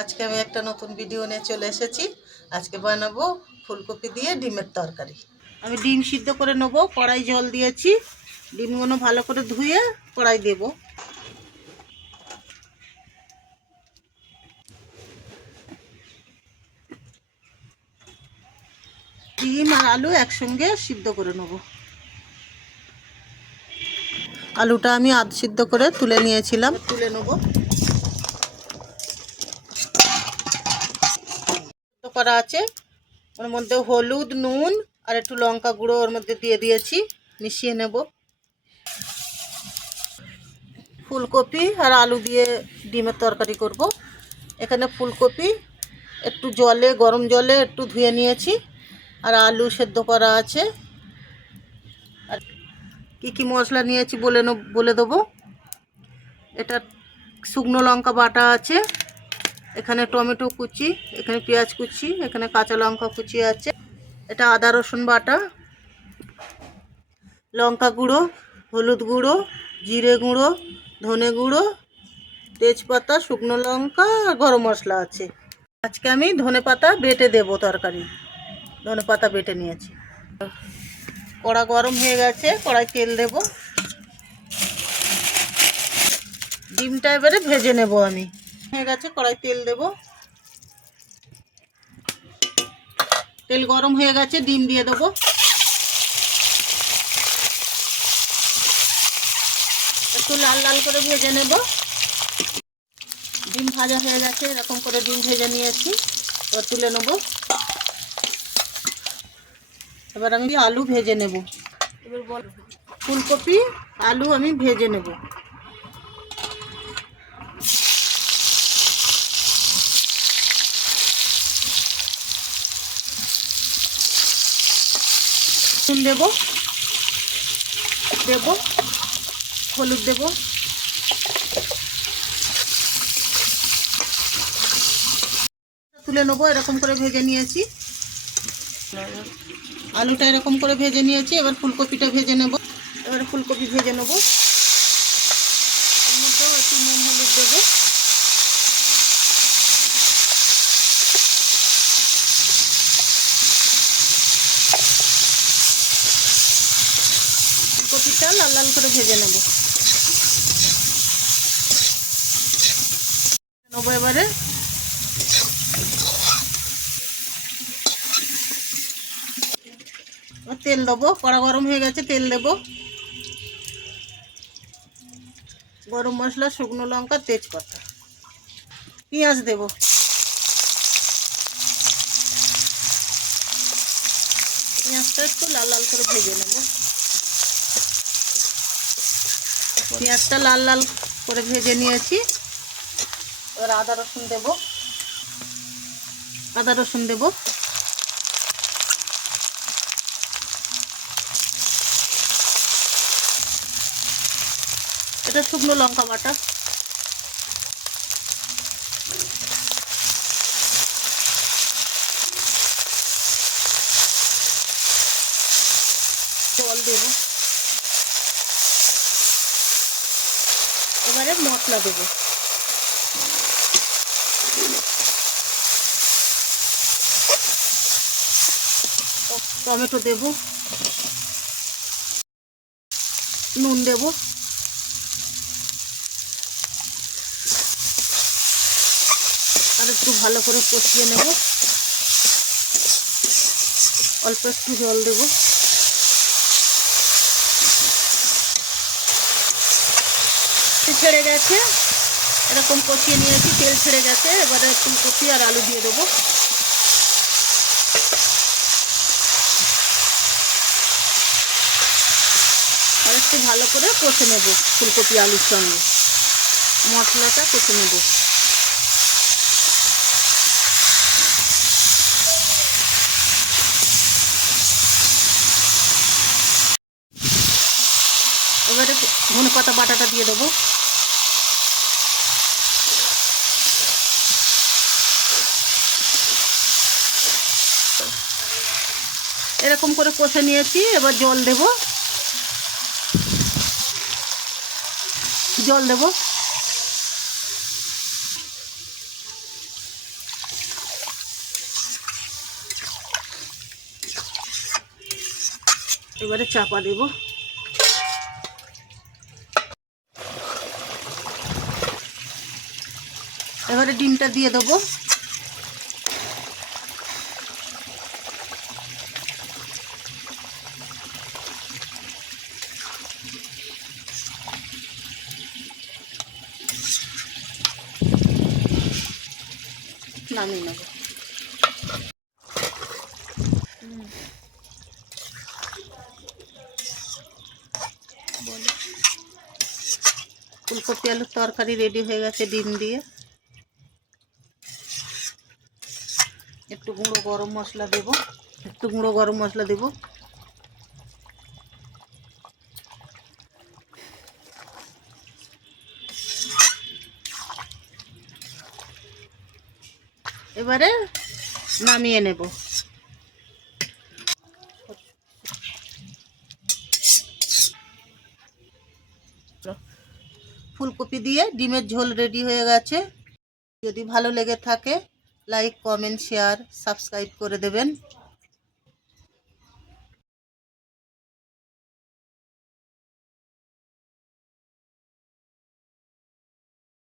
আজকে আমি একটা নতুন ভিডিও নিয়ে চলে এসেছি। আজকে বানাবো ফুলকপি দিয়ে ডিমের তরকারি। আমি ডিম সিদ্ধ করে নেব। কড়াই জল দিয়েছি। ডিমগুলো ভালো করে ধুয়ে কড়াই দেব। ডিম আর আলু একসঙ্গে সিদ্ধ করে নেব। আলুটা আমি আধ সিদ্ধ করে তুলে নিয়েছিলাম, তুলে নেব। করা আছে, ওর মধ্যে হলুদ, নুন আর একটু লঙ্কা গুঁড়ো ওর মধ্যে দিয়ে দিয়েছি, মিশিয়ে নেব। ফুলকপি আর আলু দিয়ে ডিমের তরকারি করব। এখানে ফুলকপি একটু জলে, গরম জলে একটু ধুয়ে নিয়েছি, আর আলু সেদ্ধ করা আছে। আর কী মশলা নিয়েছি বলে দেবো। এটা শুকনো লঙ্কা বাটা আছে, এখানে টমেটো কুচি, এখানে পেঁয়াজ কুচি, এখানে কাঁচা লঙ্কা কুচি আছে, এটা আদা রসুন বাটা, লঙ্কা গুঁড়ো, হলুদ গুঁড়ো, জিরে গুঁড়ো, ধনে গুঁড়ো, তেজপাতা, শুকনো লঙ্কা আর গরম মশলা আছে। আজকে আমি ধনে পাতা বেটে দেবো তরকারি। ধনে পাতা বেটে নিয়েছি। কড়া গরম হয়ে গেছে, কড়াই তেল দেব। ডিমটা এবারে ভেজে নেব। আমি হয়ে গেছে, কড়াই তেল দেব। তেল গরম হয়ে গেছে, ডিম দিয়ে দেবো। একটু লাল লাল করে ভেজে নেব। ডিম ভাজা হয়ে গেছে, এরকম করে ডিম ভেজে নিয়েছি। এবার তুলে নেব। এবার আমি আলু ভেজে নেব। এবার ফুলকপি আলু আমি ভেজে নেব। নুন দেব, হলুদ দেব, তুলে নেবো। এরকম করে ভেজে নিয়েছি। আলুটা এরকম করে ভেজে নিয়েছি। এবার ফুলকপিটা ভেজে নেব। এবার ফুলকপি ভেজে নেব। এর মধ্যেও একটু নুন হলুদ দেবো। ফুলকপিটা লাল লাল করে ভেজে নেব। এবারে তেল দেবো। কড়া গরম হয়ে গেছে, তেল দেব। গরম মশলা, শুকনো লঙ্কা, তেজপাতা, পেঁয়াজ দেব। পেঁয়াজটা একটু লাল লাল করে ভেজে নেব। পেঁয়াজটা লাল লাল করে ভেজে নিয়েছি। এবার আদা রসুন দেব। এটা শুকনো লঙ্কা বাটা। জল দেব। এবারে মশলা দেব। টমেটো দেব, নুন দেব, আর একটু ভালো করে কষিয়ে নেব। অল্প একটু জল দেব। ছেড়ে গেছে, এরকম কষিয়ে নিয়েছি, তেল ছেড়ে গেছে। এবারে ফুলকপি আর আলু দিয়ে দেবো। আর একটু ভালো করে কষে নেব। ফুলকপি আলুর সঙ্গে মশলাটা কষে নেব। এবারে ধনে পাতা বাটাটা দিয়ে দেবো। এরকম করে কষে নিয়েছি। এবার জল দেব। এবারে চাপা দেব। এবারে ডিমটা দিয়ে দেবো। নামিয়ে নেব। ফুলকপি আলুর তরকারি রেডি হয়ে গেছে ডিম দিয়ে। একটু গুঁড়ো গরম মশলা দেব, এবারে নামিয়ে নেব। ফুলকপি দিয়ে ডিমের ঝোল রেডি হয়ে গেছে। যদি ভালো লেগে থাকে লাইক, কমেন্ট, শেয়ার, সাবস্ক্রাইব করে দেবেন।